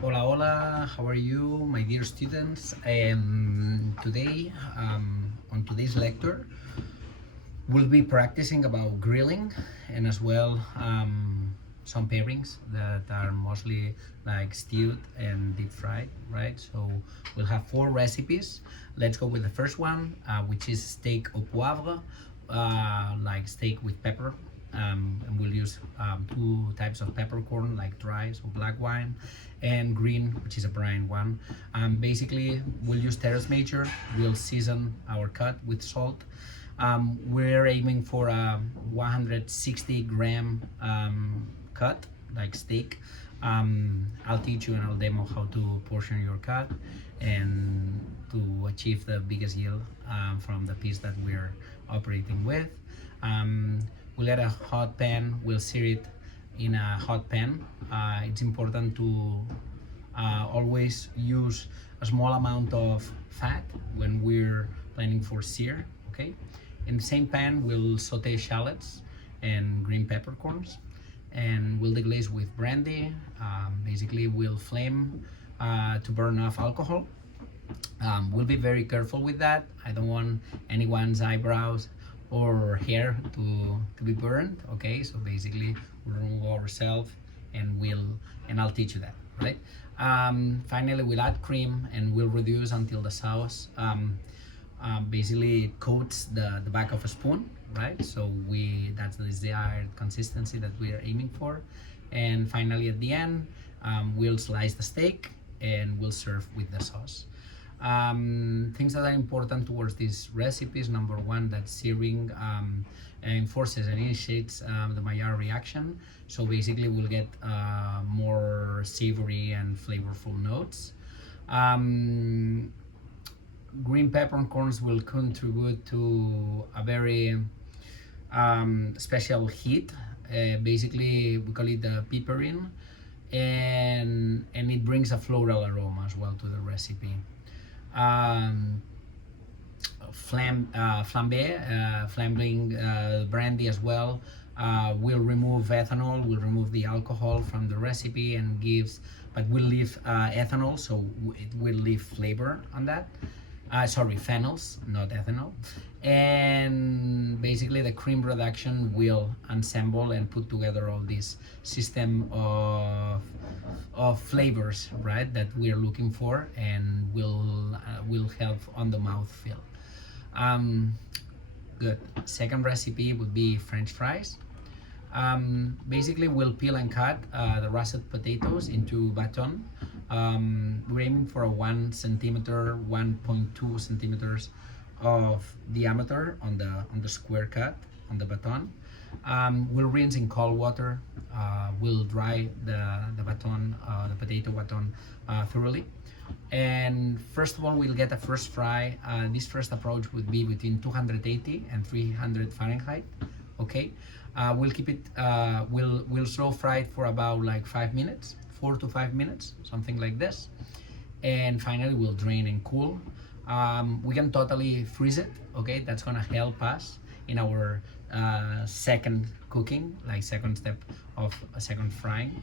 Hola, hola, how are you, my dear students? Today, on today's lecture, we'll be practicing about grilling and as well some pairings that are mostly like stewed and deep fried, right? So we'll have 4 recipes. Let's go with the first one, which is steak au poivre, like steak with pepper. And we'll use 2 types of peppercorn, like dry, so black wine, and green, which is a brine one. Basically, we'll use terrace major. We'll season our cut with salt. We're aiming for a 160 gram cut, like steak. I'll teach you and I'll demo how to portion your cut and to achieve the biggest yield from the piece that we're operating with. We'll get a hot pan, we'll sear it in a hot pan. It's important to always use a small amount of fat when we're planning for sear, okay? In the same pan, we'll saute shallots and green peppercorns, and we'll deglaze with brandy. Basically, we'll flame to burn off alcohol. We'll be very careful with that. I don't want anyone's eyebrows or hair to be burned, okay? So basically, we'll remove ourselves and I'll teach you that, right? Finally, we'll add cream and we'll reduce until the sauce basically it coats the back of a spoon, right? So that's the desired consistency that we are aiming for. And finally at the end, we'll slice the steak and we'll serve with the sauce. Things that are important towards these recipes: number one, that searing enforces and initiates the Maillard reaction. So basically we'll get more savory and flavorful notes. Green peppercorns will contribute to a very special heat. Basically, we call it the piperin, and it brings a floral aroma as well to the recipe. Flambing brandy as well will remove ethanol, will remove the alcohol from the recipe and but will leave ethanol, so it will leave flavor on that. Sorry, phenols, not ethanol. And basically the cream reduction will ensemble and put together all this system of flavors, right, that we're looking for, and will help on the mouth feel. Good. Second recipe would be French fries. Basically, we'll peel and cut the russet potatoes into baton. We're aiming for a 1 centimeter, 1.2 centimeters of diameter on the square cut on the baton. We'll rinse in cold water. We'll dry the baton, the potato baton, thoroughly. And first of all, we'll get a first fry. This first approach would be between 280 and 300 Fahrenheit. Okay. We'll keep it. We'll slow fry it for about like 5 minutes, 4 to 5 minutes, something like this. And finally, we'll drain and cool. We can totally freeze it. Okay, that's gonna help us in our second cooking, like second step of a second frying,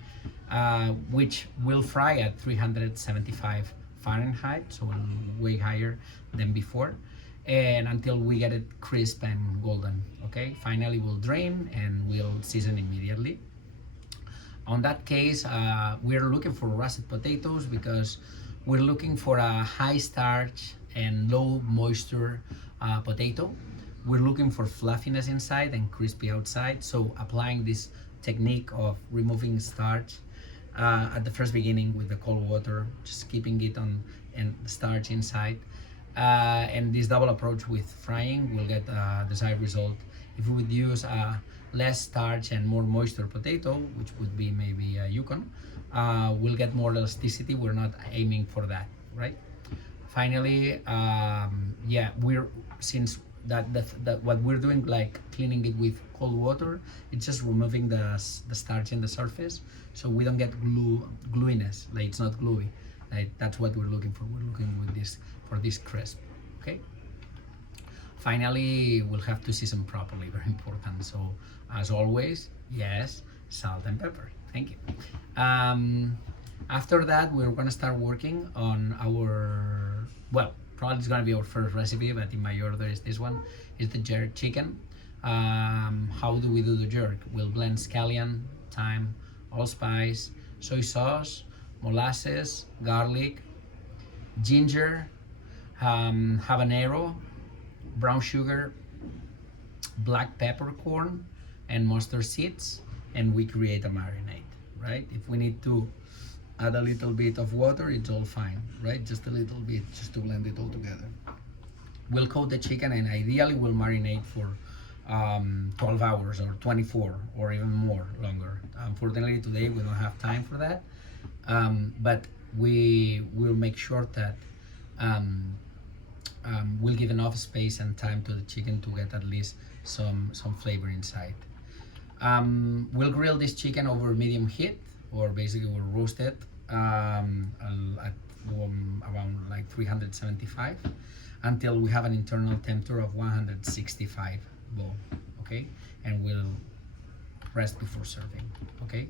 which will fry at 375 Fahrenheit, so way higher than before, and until we get it crisp and golden. Okay, finally we'll drain and we'll season immediately. On that case, we're looking for russet potatoes because we're looking for a high starch and low moisture potato. We're looking for fluffiness inside and crispy outside, so applying this technique of removing starch at the first beginning with the cold water, just keeping it on and starch inside, and this double approach with frying will get the desired result. If we would use less starch and more moisture potato, which would be maybe a Yukon, we'll get more elasticity. We're not aiming for that, right? Finally, yeah, since that what we're doing, like cleaning it with cold water, it's just removing the starch in the surface, so we don't get gluiness, like it's not gluey. Like that's what we're looking for. We're looking with this for this crisp. Okay. Finally, we'll have to season properly, very important. So as always, yes, salt and pepper. Thank you. After that, we're gonna start working on our, well, probably it's gonna be our first recipe, but in my order is this one, is the jerk chicken. How do we do the jerk? We'll blend scallion, thyme, allspice, soy sauce, molasses, garlic, ginger, habanero, brown sugar, black peppercorn, and mustard seeds, and we create a marinade, right? If we need to add a little bit of water, it's all fine, right? Just a little bit, just to blend it all together. We'll coat the chicken, and ideally we'll marinate for 12 hours or 24 or even more longer. Unfortunately, today we don't have time for that, but we will make sure that we'll give enough space and time to the chicken to get at least some flavor inside. We'll grill this chicken over medium heat, or basically we'll roast it at around like 375 until we have an internal temperature of 165 bowl, okay? And we'll rest before serving, okay?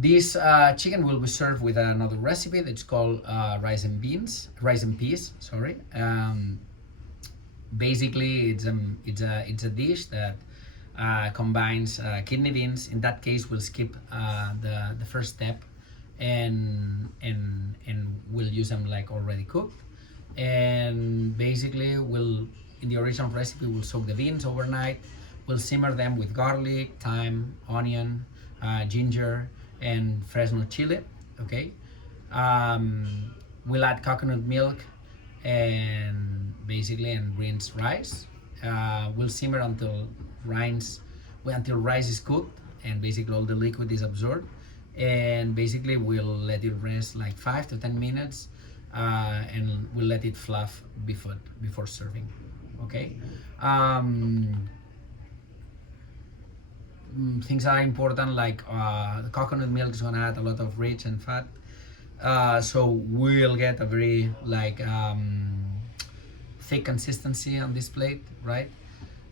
This chicken will be served with another recipe that's called rice and peas. Sorry. Basically, it's a dish that combines kidney beans. In that case, we'll skip the first step, and we'll use them like already cooked. And basically, in the original recipe, we'll soak the beans overnight. We'll simmer them with garlic, thyme, onion, ginger, and Fresno chili. Okay. We'll add coconut milk and rinse rice. We'll simmer until rice is cooked and basically all the liquid is absorbed. And basically we'll let it rest like 5 to 10 minutes, and we'll let it fluff before serving. Okay. Things are important, like the coconut milk is gonna add a lot of rich and fat, so we'll get a very thick consistency on this plate, right?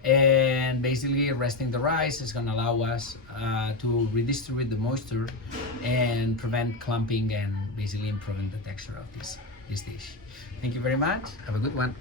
And basically resting the rice is gonna allow us to redistribute the moisture and prevent clumping and basically improving the texture of this dish. Thank you very much. Have a good one.